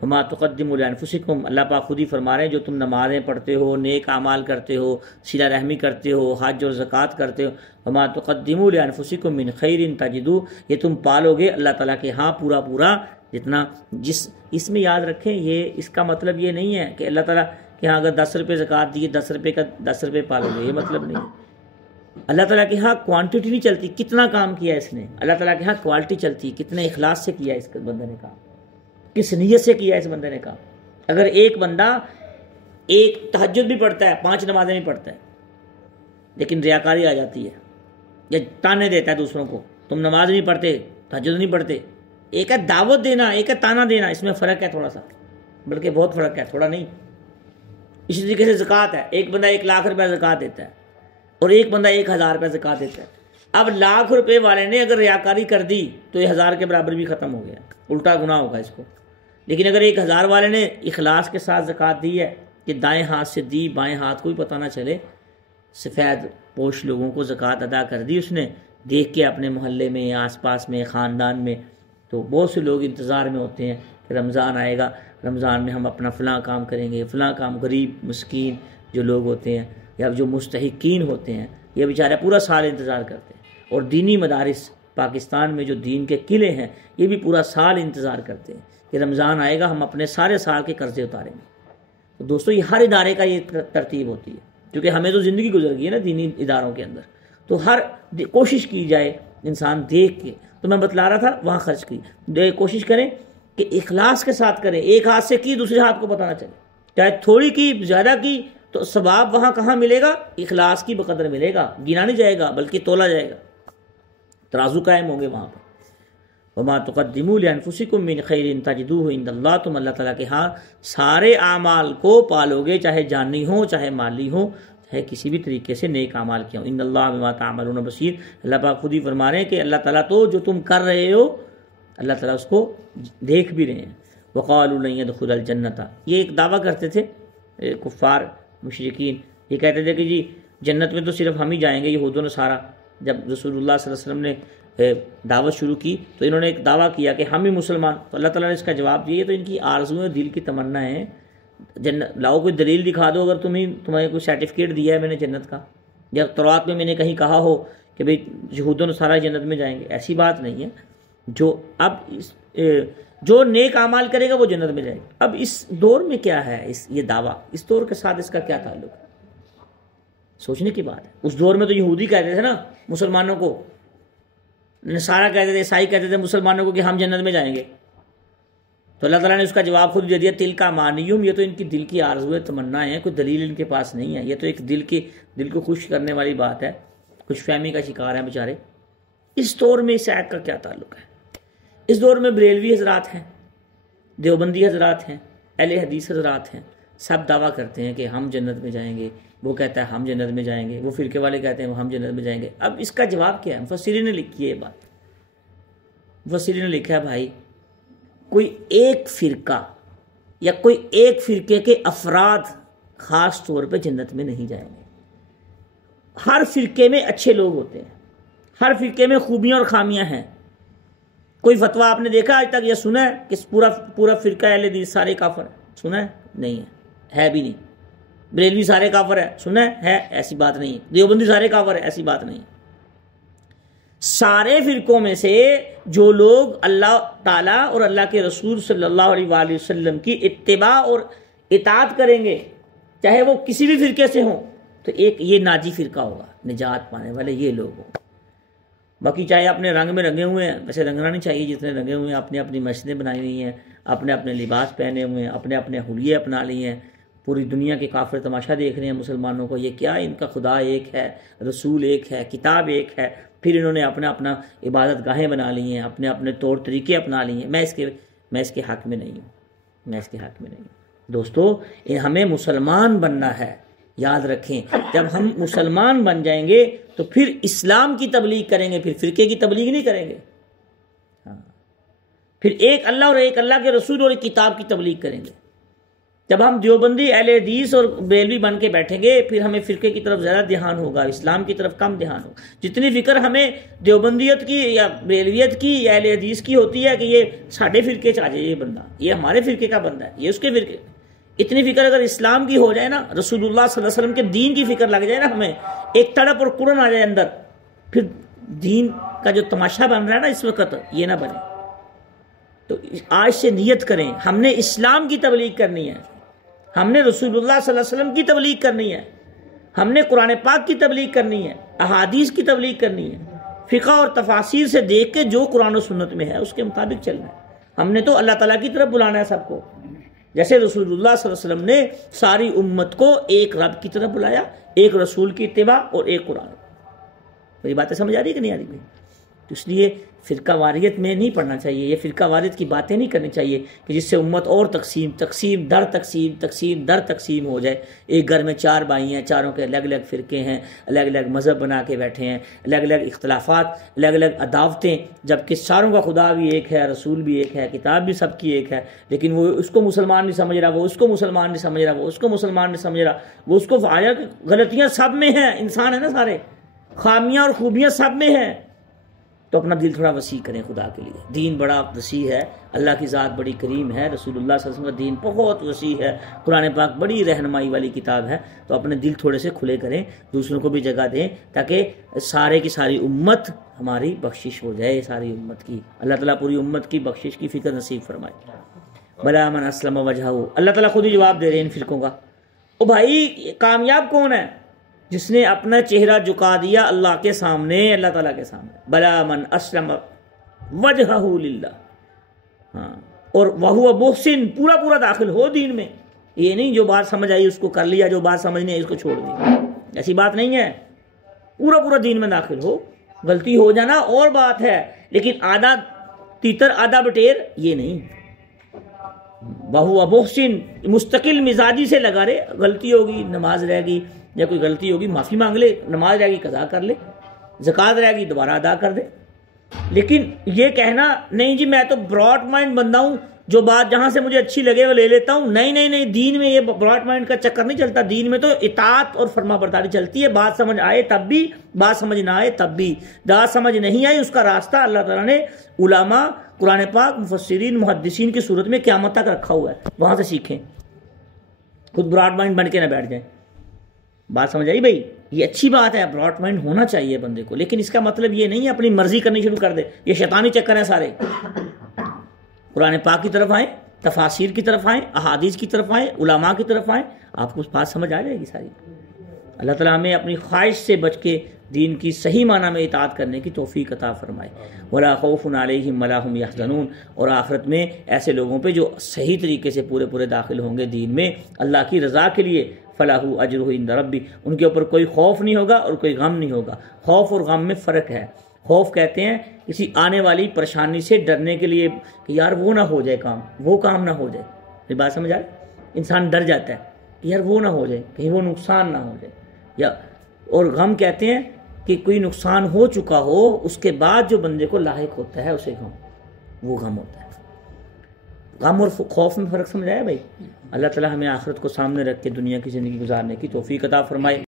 وما تقدموا لانفسکم، اللہ پاک خود ہی فرما رہے ہیں جو تم نمازیں پڑھتے ہو، نیک اعمال کرتے ہو، صلہ رحمی کرتے ہو، حج اور زکوٰۃ کرتے ہو، وما تقدموا لانفسکم من خیر تجدوہ، یہ تم پالو گے اللہ تعالیٰ کے ہاں پورا پورا جتنا جس اس میں یاد رکھیں یہ اس کا مطلب یہ نہیں ہے کہ اللہ تعالیٰ کہ ہاں اگر 10 روپے زکوٰۃ دیے 10 روپے کا 10 روپے پالو گے، یہ مطلب نہیں ہے۔ اللہ تعالیٰ کے ہاں کوانٹٹی نہیں چلتی، کتنا کام کیا اس نے، اللہ تعالیٰ کے ہاں کوالٹی چلتی، کتنے اخلاص سے کیا اس بندے نے کام، کس نیت سے کیا اس بندے نے کام۔ اگر ایک بندہ ایک تہجد بھی پڑھتا ہے، 5 نمازیں بھی پڑھتا ہے، لیکن ریاکاری آ جاتی ہے یا تانے دیتا ہے دوسروں کو، تم نماز نہیں پڑھتے، تہجد نہیں پڑھتے، ایک ہے دعوت دینا، ایک ہے تانا دینا، اس میں فرق ہے تھوڑا سا، بلکہ بہت فرق ہے، تھوڑا نہیں۔ اسی طریقے سے زکوٰۃ ہے، ایک بندہ 1 لاکھ روپے زکوٰۃ دیتا ہے اور ایک بندہ 1000 روپے زکوٰۃ دیتا ہے۔ اب 1 لاکھ روپے والے نے اگر ریاکاری کر دی تو یہ 1000 کے برابر بھی ختم ہو گیا، الٹا گناہ ہوگا اس کو۔ لیکن اگر 1000 والے نے اخلاص کے ساتھ زکوٰۃ دی ہے کہ دائیں ہاتھ سے دی، بائیں ہاتھ کو بھی پتہ نہ چلے، سفید پوش لوگوں کو زکوٰۃ ادا کر دی اس نے، دیکھ کے اپنے محلے میں، آس پاس میں، خاندان میں، تو بہت سے لوگ انتظار میں ہوتے ہیں کہ رمضان آئے گا، رمضان میں ہم اپنا فلاں کام کریں گے، فلاں کام۔ غریب مسکین جو لوگ ہوتے ہیں یا جو مستحقین ہوتے ہیں یہ بیچارے پورا سال انتظار کرتے ہیں، اور دینی مدارس پاکستان میں جو دین کے قلعے ہیں یہ بھی پورا سال انتظار کرتے ہیں کہ رمضان آئے گا، ہم اپنے سارے سال کے قرضے اتاریں گے۔ تو دوستو یہ ہر ادارے کا یہ ترتیب ہوتی ہے، کیونکہ ہمیں تو زندگی گزر گئی ہے نا دینی اداروں کے اندر، تو ہر کوشش کی جائے انسان دیکھ کے، تو میں بتلا رہا تھا وہاں خرچ کی، کوشش کریں کہ اخلاص کے ساتھ کریں، ایک ہاتھ سے کی دوسرے ہاتھ کو پتہ نہ چلے، چاہے تھوڑی کی زیادہ کی تو ثواب وہاں کہاں ملے گا؟ اخلاص کی بقدر ملے گا، گنا نہیں جائے گا بلکہ تولا جائے گا، ترازو قائم ہوں گے وہاں پر۔ وما تقدموا لانفسکم من خیر تجدوہ عند اللہ، تم اللہ تعالیٰ کے ہاں سارے اعمال کو پالو گے، چاہے جانی ہو چاہے مالی ہو، چاہے کسی بھی طریقے سے نیک اعمال کیا ہو۔ ان اللہ بما تعملون بصیر، اللہ پاک خود ہی فرما رہے ہیں کہ اللہ تعالیٰ تو جو تم کر رہے ہو اللہ تعالیٰ اس کو دیکھ بھی رہے ہیں۔ وقالوا لن يدخل الجنۃ، یہ ایک دعویٰ کرتے تھے کفار مشرکین، یہ کہتے تھے کہ جی جنت میں تو صرف ہم ہی جائیں گے، یہود و نصارہ۔ جب رسول اللہ صلی اللہ علیہ وسلم نے دعوت شروع کی تو انہوں نے ایک دعویٰ کیا کہ ہم ہی مسلمان، تو اللہ تعالیٰ نے اس کا جواب دیا، تو ان کی آرزویں دل کی تمنا ہے، جنت لاؤ، کوئی دلیل دکھا دو اگر تمہیں کوئی سرٹیفکیٹ دیا ہے میں نے جنت کا، یا تورات میں میں نے کہیں کہا ہو کہ بھئی یہود و نصارہ جنت میں جائیں گے، ایسی بات نہیں ہے۔ جو نیک اعمال کرے گا وہ جنت میں جائے گا۔ اب اس دور میں کیا ہے یہ دعویٰ، اس دور کے ساتھ اس کا کیا تعلق ہے؟ سوچنے کی بات ہے۔ اس دور میں تو یہودی کہتے تھے نا مسلمانوں کو، نصارہ کہتے تھے، عیسائی کہتے تھے مسلمانوں کو کہ ہم جنت میں جائیں گے، تو اللہ تعالیٰ نے اس کا جواب خود دے دیا، تلک امانیہم، یہ تو ان کی دل کی آرزویں تمنائیں ہیں، کوئی دلیل ان کے پاس نہیں ہے، یہ تو ایک دل کو خوش کرنے والی بات ہے، خوش فہمی کا شکار ہیں بیچارے۔ اس دور میں اس آیت کا کیا تعلق ہے؟ اس دور میں بریلوی حضرات ہیں، دیوبندی حضرات ہیں، اہل حدیث حضرات ہیں، سب دعویٰ کرتے ہیں کہ ہم جنت میں جائیں گے، وہ کہتا ہے ہم جنت میں جائیں گے، وہ فرقے والے کہتے ہیں ہم جنت میں جائیں گے۔ اب اس کا جواب کیا ہے؟ مفسرین نے لکھی ہے یہ بات، مفسرین نے لکھا ہے بھائی کوئی ایک فرقہ یا کوئی ایک فرقے کے افراد خاص طور پہ جنت میں نہیں جائیں گے، ہر فرقے میں اچھے لوگ ہوتے ہیں، ہر فرقے میں خوبیاں اور خامیاں ہیں۔ کوئی فتویٰ آپ نے دیکھا آج تک یا سنا ہے کہ پورا فرقہ اہل حدیث سارے کافر ہیں؟ سنا ہے؟ نہیں ہے بھی نہیں۔ بریلوی سارے کافر ہے؟ سنا ہے؟ ایسی بات نہیں ہے۔ دیوبندی سارے کافر ہے؟ ایسی بات نہیں ہے۔ سارے فرقوں میں سے جو لوگ اللہ تعالیٰ اور اللہ کے رسول صلی اللہ علیہ وآلہ وسلم کی اتباع اور اطاعت کریں گے، چاہے وہ کسی بھی فرقے سے ہوں، تو ایک یہ ناجی فرقہ ہوگا، نجات پانے والے یہ لوگ ہوں۔ باقی چاہے اپنے رنگ میں رنگے ہوئے ہیں، ویسے رنگنا نہیں چاہیے جتنے رنگے ہوئے ہیں، اپنی اپنی مسجدیں بنائی ہوئی ہیں، اپنے اپنے لباس پہنے ہوئے ہیں، اپنے اپنے حلیے اپنا لیے ہیں، پوری دنیا کے کافر تماشا دیکھ رہے ہیں مسلمانوں کو، یہ کیا ان کا خدا ایک ہے، رسول ایک ہے، کتاب ایک ہے، پھر انہوں نے اپنا عبادت گاہیں بنا لی ہیں، اپنے اپنے طور طریقے اپنا لیے ہیں۔ میں اس کے حق میں نہیں ہوں، میں اس کے حق میں نہیں ہوں۔ دوستو ہمیں مسلمان بننا ہے، یاد رکھیں، جب ہم مسلمان بن جائیں گے تو پھر اسلام کی تبلیغ کریں گے، پھر فرقے کی تبلیغ نہیں کریں گے، ہاں، پھر ایک اللہ اور ایک اللہ کے رسول اور ایک کتاب کی تبلیغ کریں گے۔ جب ہم دیوبندی اہل حدیث اور بریلوی بن کے بیٹھیں گے پھر ہمیں فرقے کی طرف زیادہ دھیان ہوگا، اسلام کی طرف کم دھیان ہوگا۔ جتنی فکر ہمیں دیوبندیت کی یا بریلویت کی یا اہل حدیث کی ہوتی ہے کہ یہ ساڑھے فرقے چ آ جائے، یہ بندہ یہ ہمارے فرقے کا بندہ ہے، یہ اس کے فرقے، اتنی فکر اگر اسلام کی ہو جائے نا، رسول اللہ صلی اللہ علیہ وسلم کے دین کی فکر لگ جائے نا، ہمیں ایک تڑپ اور کڑن آ جائے اندر، پھر دین کا جو تماشا بن رہا ہے نا اس وقت یہ نہ بنے۔ تو آج سے نیت کریں، ہم نے اسلام کی تبلیغ کرنی ہے، ہم نے رسول اللہ صلی اللہ علیہ وسلم کی تبلیغ کرنی ہے، ہم نے قرآن پاک کی تبلیغ کرنی ہے، احادیث کی تبلیغ کرنی ہے، فقہ اور تفاسیر سے دیکھ کے جو قرآن و سنت میں ہے اس کے مطابق چلنا ہے۔ ہم نے تو اللہ تعالیٰ کی طرف بلانا ہے سب کو، جیسے رسول اللہ صلی اللہ علیہ وسلم نے ساری امت کو ایک رب کی طرف بلایا، ایک رسول کی اتباع اور ایک قرآن۔ میری باتیں سمجھ آ رہی کہ نہیں آ رہی بھائی؟ تو اس لیے فرقہ واریت میں نہیں پڑھنا چاہیے، یہ فرقہ واریت کی باتیں نہیں کرنی چاہیے کہ جس سے امت اور تقسیم در تقسیم ہو جائے۔ ایک گھر میں 4 بھائی ہیں، چاروں کے الگ الگ فرقے ہیں، الگ الگ مذہب بنا کے بیٹھے ہیں، الگ الگ اختلافات، الگ الگ عداوتیں، جبکہ ساروں کا خدا بھی ایک ہے، رسول بھی ایک ہے، کتاب بھی سب کی ایک ہے، لیکن وہ اس کو مسلمان نہیں سمجھ رہا، وہ اس کو مسلمان نہیں سمجھ رہا، وہ اس کو مسلمان نہیں سمجھ رہا، وہ اس کو غلطیاں سب میں ہیں، انسان ہے نا سارے، خامیاں اور خوبیاں سب میں ہیں۔ تو اپنا دل تھوڑا وسیع کریں خدا کے لیے، دین بڑا وسیع ہے، اللہ کی ذات بڑی کریم ہے، رسول اللہ صلی اللہ علیہ وسلم کا دین بہت وسیع ہے، قرآن پاک بڑی رہنمائی والی کتاب ہے۔ تو اپنے دل تھوڑے سے کھلے کریں، دوسروں کو بھی جگہ دیں، تاکہ سارے کی ساری امت ہماری بخشش ہو جائے، ساری امت کی، اللہ تعالیٰ پوری امت کی بخشش کی فکر نصیب فرمائے۔ بلا من اسلم وجہہ، اللہ تعالیٰ خود ہی جواب دے رہے ہیں ان فرقوں کا۔ او بھائی کامیاب کون ہے؟ جس نے اپنا چہرہ جھکا دیا اللہ کے سامنے، اللہ تعالیٰ کے سامنے۔ بلا من اسلم وجہہ للہ، ہاں، اور وہو محسن، پورا پورا داخل ہو دین میں، یہ نہیں جو بات سمجھ آئی اس کو کر لیا، جو بات سمجھ نہیں آئی اس کو چھوڑ دیا، ایسی بات نہیں ہے، پورا پورا دین میں داخل ہو۔ غلطی ہو جانا اور بات ہے، لیکن آدھا تیتر آدھا بٹیر یہ نہیں۔ وہو محسن، مستقل مزاجی سے لگا رہے، غلطی ہوگی نماز رہ گئی یا کوئی غلطی ہوگی معافی مانگ لے، نماز رہ گئی قضا کر لے، زکوٰۃ رہ گئی دوبارہ ادا کر دے۔ لیکن یہ کہنا نہیں جی میں تو براڈ مائنڈ بندہ ہوں، جو بات جہاں سے مجھے اچھی لگے وہ لے لیتا ہوں، نہیں نہیں نہیں، دین میں یہ براڈ مائنڈ کا چکر نہیں چلتا، دین میں تو اطاعت اور فرما برداری چلتی ہے، بات سمجھ آئے تب بھی، بات سمجھ نہ آئے تب بھی، بات سمجھ نہیں آئی اس کا راستہ اللہ تعالیٰ نے علماء، قرآن پاک، مفسرین، محدثین کی صورت میں قیامت تک رکھا ہوا ہے، وہاں سے سیکھیں، خود براڈ مائنڈ بن کے نہ بیٹھ جائیں۔ بات سمجھ آئی بھائی؟ یہ اچھی بات ہے، براڈ مائنڈ ہونا چاہیے بندے کو، لیکن اس کا مطلب یہ نہیں ہے اپنی مرضی کرنی شروع کر دے، یہ شیطانی چکر ہے سارے۔ قرآن پاک کی طرف آئیں، تفاسیر کی طرف آئیں، احادیث کی طرف آئیں، علماء کی طرف آئیں، آپ کو بات سمجھ آ جائے گی ساری۔ اللہ تعالیٰ ہمیں اپنی خواہش سے بچ کے دین کی صحیح معنی میں اطاعت کرنے کی توفیق عطا فرمائے۔ ولا خوف علیہم ولا هم یحزنون، اور آخرت میں ایسے لوگوں پہ جو صحیح طریقے سے پورے داخل ہوں گے دین میں اللہ کی رضا کے لیے، فلاح اجرہ عند ربی، ان کے اوپر کوئی خوف نہیں ہوگا اور کوئی غم نہیں ہوگا۔ خوف اور غم میں فرق ہے۔ خوف کہتے ہیں کسی آنے والی پریشانی سے ڈرنے کے لیے کہ یار وہ نہ ہو جائے کام، وہ کام نہ ہو جائے، یہ بات سمجھ آئے؟ انسان ڈر جاتا ہے کہ یار وہ نہ ہو جائے، کہیں وہ نقصان نہ ہو جائے، یا اور غم کہتے ہیں کہ کوئی نقصان ہو چکا ہو اس کے بعد جو بندے کو لاحق ہوتا ہے اسے غم، وہ غم ہوتا ہے۔ غم اور خوف میں فرق سمجھ آیا بھائی؟ اللہ تعالیٰ ہمیں آخرت کو سامنے رکھ کے دنیا کی زندگی گزارنے کی توفیق عطا فرمائے۔